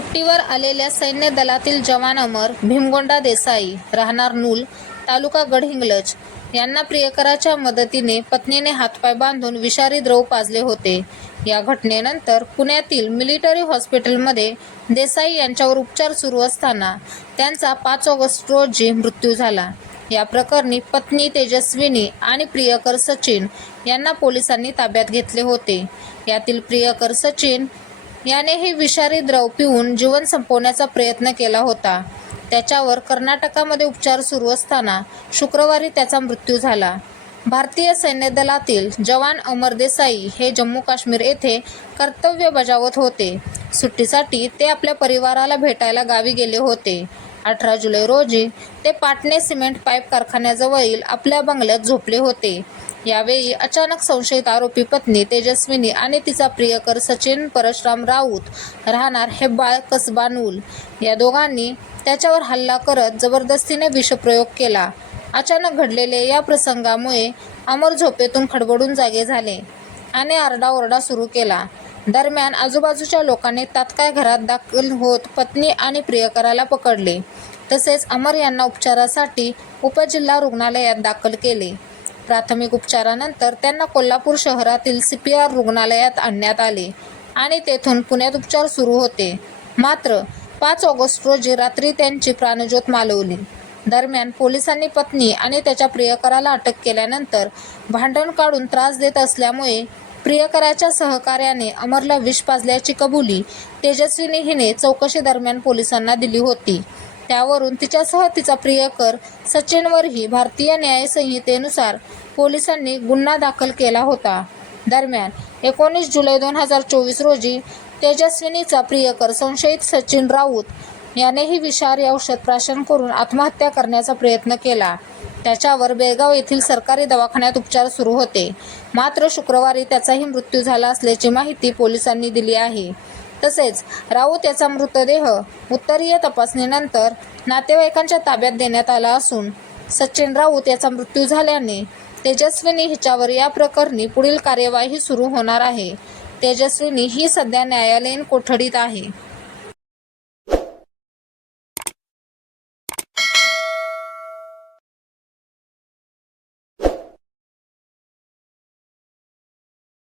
सुट्टीवर आलेल्या सैन्य दलातील जवान अमर भीमगोंडा देसाई राहणार नूल तालुका गडहिंग्लज यांना प्रियकराच्या मदतीने पत्नीने हातपाय बांधून विषारी द्रव पाजले होते. या घटनेनंतर पुण्यातील मिलिटरी हॉस्पिटलमध्ये देसाई यांच्यावर उपचार सुरू असताना त्यांचा पाच ऑगस्ट रोजी मृत्यू झाला. या प्रकरणी पत्नी तेजस्विनी आणि प्रियकर सचिन यांना पोलिसांनी ताब्यात घेतले होते. यातील प्रियकर सचिन याने हे विषारी द्रव पिऊन जीवन संपवण्याचा प्रयत्न केला होता. त्याच्यावर कर्नाटकामध्ये उपचार सुरू असताना शुक्रवारी त्याचा मृत्यू झाला. भारतीय सैन्य दलातील जवान अमर देसाई हे जम्मू काश्मीर येथे कर्तव्य बजावत होते. सुट्टीसाठी ते आपल्या परिवाराला भेटायला गावी गेले होते. अठरा जुलै रोजी ते पाटणे सिमेंट पाईप कारखान्याजवळील आपल्या बंगल्यात झोपले होते. यावेळी अचानक संशयित आरोपी पत्नी तेजस्विनी आणि तिचा प्रियकर सचिन परशुराम राऊत राहणार हेब्बाळ कसबानूल. या दोघांनी त्याच्यावर हल्ला करत जबरदस्तीने विषप्रयोग केला. अचानक घडलेल्या या प्रसंगामुळे अमर झोपेतून खडबडून जागे झाले आणि आरडाओरडा सुरू केला. दरम्यान आजूबाजूच्या लोकांनी तात्काळ घरात दाखल होत पत्नी आणि प्रियकराला पकडले. तसेच अमर यांना उपचारासाठी उपजिल्हा रुग्णालयात दाखल केले. प्राथमिक उपचारानंतर त्यांना कोल्हापूर शहरातील सी पी आर रुग्णालयात आणण्यात आले आणि तेथून पुण्यात उपचार सुरू होते. मात्र पाच ऑगस्ट रोजी रात्री त्यांची प्राणज्योत मालवली. दरम्यान पोलिसांनी पत्नी आणि त्याच्या प्रियकराला अटक केल्यानंतर भांडण काढून त्रास देत असल्यामुळे प्रियकराच्या सहकार्याने अमरला विष पाजल्याची कबुली तेजस्विनी हिने चौकशी दरम्यान पोलिसांना दिली होती. त्यावरून तिच्यासह तिचा प्रियकर सचिनवरही भारतीय न्याय संहितेनुसार पोलिसांनी गुन्हा दाखल केला होता. दरम्यान एकोणीस जुलै दोन हजार चोवीस रोजी तेजस्विनीचा प्रियकर संशयित सचिन राऊत यानेही विषारी औषध प्राशन करून आत्महत्या करण्याचा प्रयत्न केला. त्याच्यावर बेळगाव येथील सरकारी दवाखान्यात उपचार सुरू होते. मात्र शुक्रवारी त्याचाही मृत्यू झाला असल्याची माहिती पोलिसांनी दिली आहे. तसेच राऊत याचा मृतदेह उत्तरीय तपासणीनंतर नातेवाईकांच्या ताब्यात देण्यात आला असून सचिन राऊत याचा मृत्यू झाल्याने तेजस्विनी हिच्यावर या प्रकरणी पुढील कार्यवाही सुरू होणार आहे. तेजस्विनी ही सध्या न्यायालयीन कोठडीत आहे.